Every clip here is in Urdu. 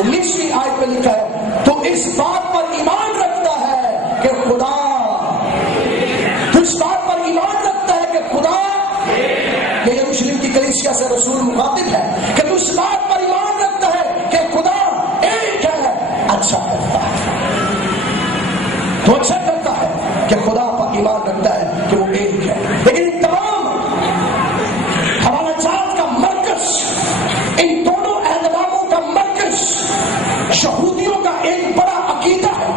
19 آیت میں لکھا ہے تو اس بات پر ایمان رکھتا ہے کہ خدا، تو اس بات پر ایمان رکھتا ہے کہ خدا، یہ یروشلم کی کلیسیا سے رسول مخاطب ہے کہ تو اس بات پر ایمان رکھتا ہے کہ خدا ایک ہے، اچھا کرتا ہے، تو اچھا کرتا ہے کہ خدا پر ایمان رکھتا ہے کہ وہ ایک ہے۔ لیکن تمام ہمارا جات کا مرکز، ان دونوں اہداموں کا مرکز یہودیوں کا ایک بڑا عقیدہ ہے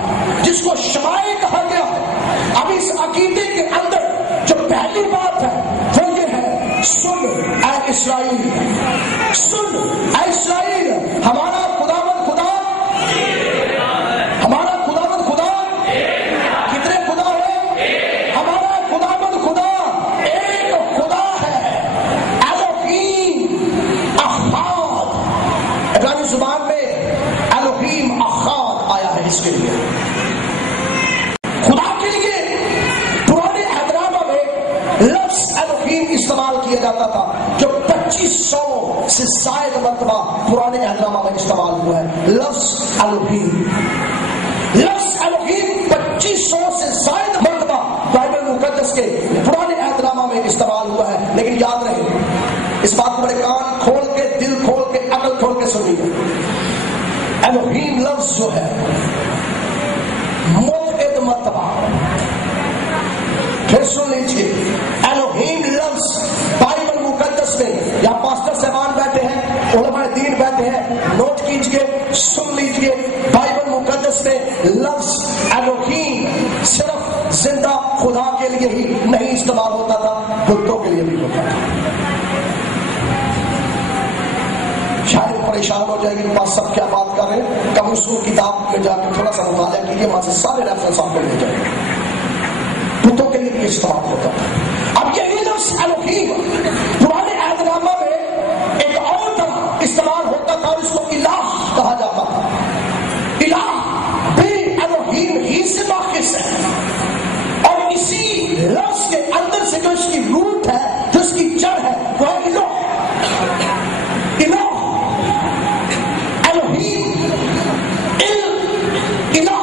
جس کو شمائے کہا گیا ہے۔ اب اس عقیدے کے اندر جو پہلی بات ہے وہ یہ ہے، سن اے اسرائیل، سن اے اسرائیل، ہمارا خداوند خدا، ہمارا خداوند خدا، کتنے خدا ہے؟ ہمارا خداوند خدا ایک خدا ہے، الوہیم احاد۔ عبرانی زبان میں الوہیم احاد آیا ہے اس کے لیے، خدا کے لیے پرانے احترامہ میں لفظ الوہیم استعمال کیا جاتا تھا جو 2500 سے زائد مرتبہ پرانے احترامہ میں استعمال ہوا ہے۔ لفظ الوہیم، لفظ الوہیم 2500 سے زائد مرتبہ بائبل مقدس کے پرانے احترامہ میں استعمال ہوا ہے۔ لیکن یاد رہے، اس بات کو بڑے کان کھول کے، دل کھول کے، عقل کھول کے سنیے، الوہیم لفظ جو ہے متعدد مرتبہ، پھر سن لیجیے، الوہیم لفظ بائبل مقدس میں، یا پاسٹر صاحبان بیٹھے ہیں، علماء دین بیٹھے ہیں، نوٹ کیجئے، سن لیجئے، بائبل مقدس میں لفظ الوہیم صرف زندہ خدا کے لیے ہی نہیں استعمال ہوتا تھا، بتوں کے لیے بھی ہوتا تھا۔ شاید پریشان ہو جائے گی کہ پاس سب کیا بات کر رہے ہیں، کم اصول کتاب میں جا کے تھوڑا سا مطالعہ کیجیے، وہاں سے سارے ریفرنس آپ کو مل جائیں گے، بتوں کے لیے بھی استعمال ہوتا تھا۔ اب یہ لفظ الوہیم پرانے احترامہ میں ایک اور طرح استعمال ہوتا تھا اور اس کو الہ کہا جاتا تھا۔ الہ بھی الوہیم ہی سے واقف ہے، اور اسی لفظ کے اندر سے جو اس کی روٹ ہے، جو اس کی جڑ ہے، وہ ہے الہ۔ الہ، الوہیم، الہ،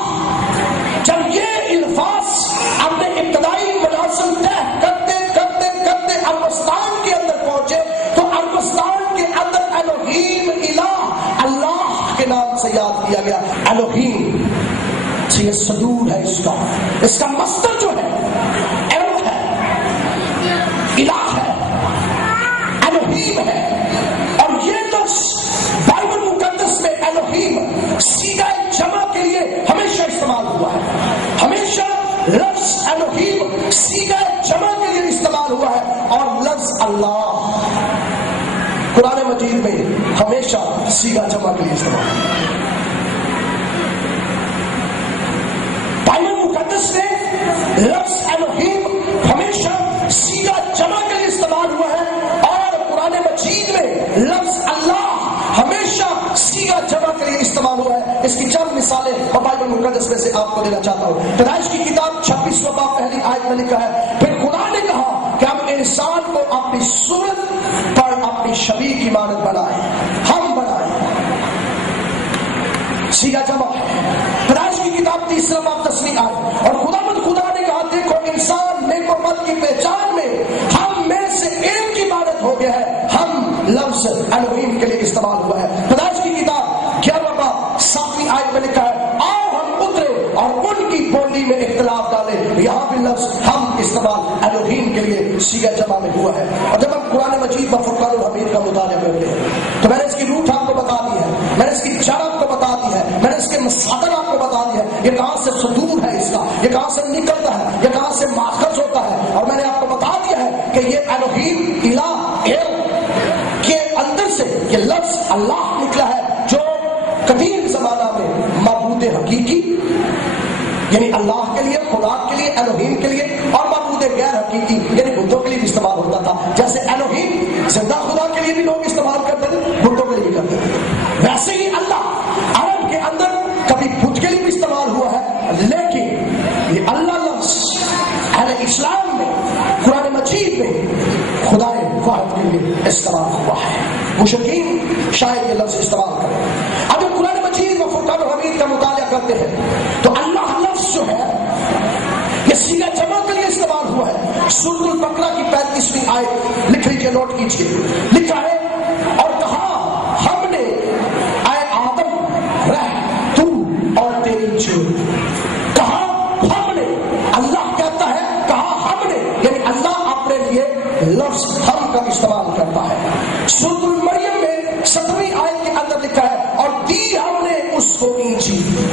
جب یہ الفاظ اپنے ابتدائی ملازم طے کرتے کرتے کرتے عربستان کے اندر پہنچے تو عربستان کے اندر الوہیم، الہ، اللہ کے نام سے یاد کیا گیا۔ الوہیم سے یہ صدور ہے، اس کا مصدر جو ہے ایل ہے، الہ ہے، الوہیم ہے، اور یہ لفظ بائبل مقدس میں الوہیم سیدھا جمع کے لیے ہمیشہ استعمال ہوا ہے، ہمیشہ لفظ الوہیم سیدھا جمع کے لیے استعمال ہوا ہے، اور لفظ اللہ قرآن مجید میں ہمیشہ سیدھا جمع کے لیے استعمال ہوا ہے۔ بائبل مقدس میں لفظ الوہیم ہمیشہ سیدھا جمع کے لیے استعمال ہوا ہے، اور قرآن مجید میں لفظ اللہ ہمیشہ سیدھا جمع کے لیے استعمال ہوا ہے۔ اس کی چند مثالیں میں بائبل مقدس میں سے آپ کو دینا چاہتا ہوں۔ پیدائش کی کتاب 26واں باب پہلی آیت میں لکھا ہے، پھر خدا نے کہا کہ ہم انسان کو اپنی صورت پر اپنی شبیہ کی مانند بنائیں، ہم بنائیں، سیدھا جمع ہے۔ پیدائش کی کتاب 3واں باب 10ویں آیت، اور خدا نے کہا دیکھو انسان نیک و بد کی پہچان میں ہم میں سے ایک کی عبادت ہو گیا ہے، ہم لفظ الوہیم کے لیے استعمال ہوا ہے۔ پیدائش کی کتاب 11واں باب 7ویں آیت میں لکھا ہے، آؤ ہم اترے اور ان کی بولی میں اختلاف ڈالے، یہاں بھی لفظ ہم استعمال الوہیم کے لیے سیدھا جمع میں ہوا ہے۔ اور جب ہم قرآن مجید میں فرقان الحمید کا مطالعہ کرتے ہیں تو میں نے اس کی روٹ آپ کو بتا دی ہے، میں نے اس کی جڑ آپ کو بتا دی ہے، میں نے اس کے مصادر آپ کو بتا دی ہے، یہ کہاں سے صدور ہے اس کا، یہ کہاں سے نکلتا ہے، یہ کہاں سے ماخذ ہوتا ہے، اور میں نے آپ کو بتا دیا ہے کہ یہ الوہیم، الہ، کے اندر سے یہ لفظ اللہ نکلا ہے، جو قدیم زمانہ میں معبود حقیقی یعنی اللہ کے لیے، خدا کے لیے، الوہیم کے لیے، اور معبود غیر حقیقی یعنی بتوں کے لیے بھی استعمال ہوتا تھا۔ جیسے الوہیم زندہ خدا کے لیے بھی لوگ استعمال کرتے تھے، بتوں کے لیے بھی کرتے تھے، ویسے ہی اللہ عرب کے اندر کبھی بت کے لیے بھی استعمال ہوا ہے، لیکن یہ اللہ لفظ اہل اسلام میں قرآن مجید میں خدا واحد کے لیے استعمال ہوا ہے۔ مشرکین شاید یہ لفظ استعمال کریں۔ اب قرآن مجید کرتے ہیں تو اللہ لفظ جو ہے یہ سیغہ جمع کے لیے استعمال ہوا ہے. سورۃ البقرہ کی 35ویں آیت لکھ لیجیے، نوٹ کیجیے. لکھا ہے اور کہا ہم نے اے آدم رہ تو اور تیری جوڑی. کہا ہم نے، اللہ کہتا ہے کہا ہم نے، یعنی اللہ اپنے لیے لفظ ہم کا استعمال کرتا ہے. سورۃ المریم میں 7ویں آیت کے اندر لکھا ہے اور دی ہم نے اس کو انجیل.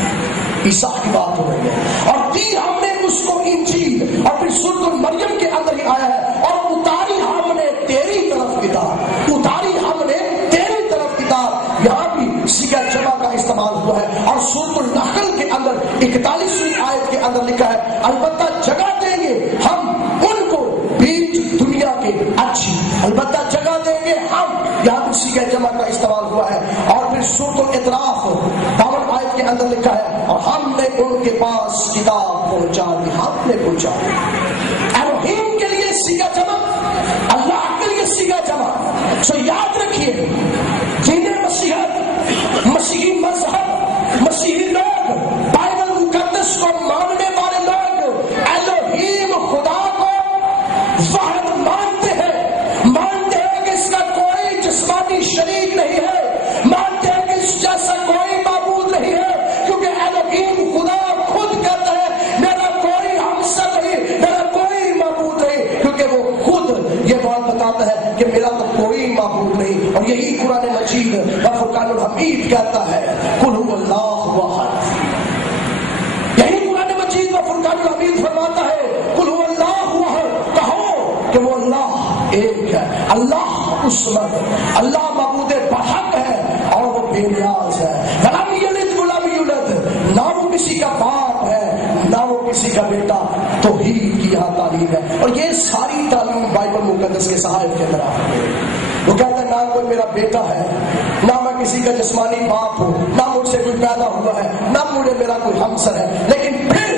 عیسیٰ کی بات ہو رہی ہے. اور دی ہم نے اس کو انجیل. اور پھر سورۃ المریم کے اندر ہی آیا ہے اور اتاری ہم نے تیری طرف کتاب. اتاری ہم نے تیری طرف کتاب. یہاں بھی صیغہ جمع کا استعمال ہوا ہے. اور سورۃ النحل کے اندر 41ویں آیت کے اندر لکھا ہے البتہ جگہ دیں گے ہم ان کو بیچ دنیا کے اچھی. البتہ جگہ دیں گے ہم، یہاں بھی صیغہ جمع کا استعمال ہوا ہے. اور پھر سورۃ الاعراف 52 آیت کے اندر لکھا ہے اور ہم نے ان کے پاس کتاب پہنچا دی. ہم نے پہنچا دی. الوہیم کے لیے صیغہ جمع، اللہ کے لیے صیغہ جمع. سو یاد رکھیے دین مسیحیت، مسیحی مذہب، مسیحی لوگ، بائبل مقدس کو ماننے والے لوگ الوہیم خدا کو واحد مانتے ہیں کہ اس کا کوئی جسمانی شریک نہیں ہے، مانتے ہیں کہ اس جیسا کوئی معبود نہیں ہے، کیونکہ الوہیم خدا خود کہتا ہے میرا کوئی ہمسر نہیں، میرا کوئی معبود نہیں، کیونکہ وہ خود یہ بات بتاتا ہے کہ میرا تو کوئی معبود نہیں. اور یہی قرآن مجید و فرقان الحمید کہتا ہے قل هو اللہ واحد. یہی قرآن مجید و فرقان الحمید فرماتا ہے قل هو اللہ واحد. کہو کہ وہ اللہ ایک ہے، اللہ الصمد، اللہ معبود برحق ہے اور وہ بے نیاز ہے. ولم یلد ولم یولد، نہ وہ کسی کا باپ ہے نہ وہ کسی کا بیٹا. توحید کی یہاں تعلیم ہے. اور یہ ساری تعلیم بائبل مقدس کے صحائف کے اندر آتی ہے. وہ کہتا ہے نہ کوئی میرا بیٹا ہے، نہ میں کسی کا جسمانی باپ ہوں، نہ مجھ سے کوئی پیدا ہوا ہے، نہ مجھے میرا کوئی ہمسر ہے. لیکن پھر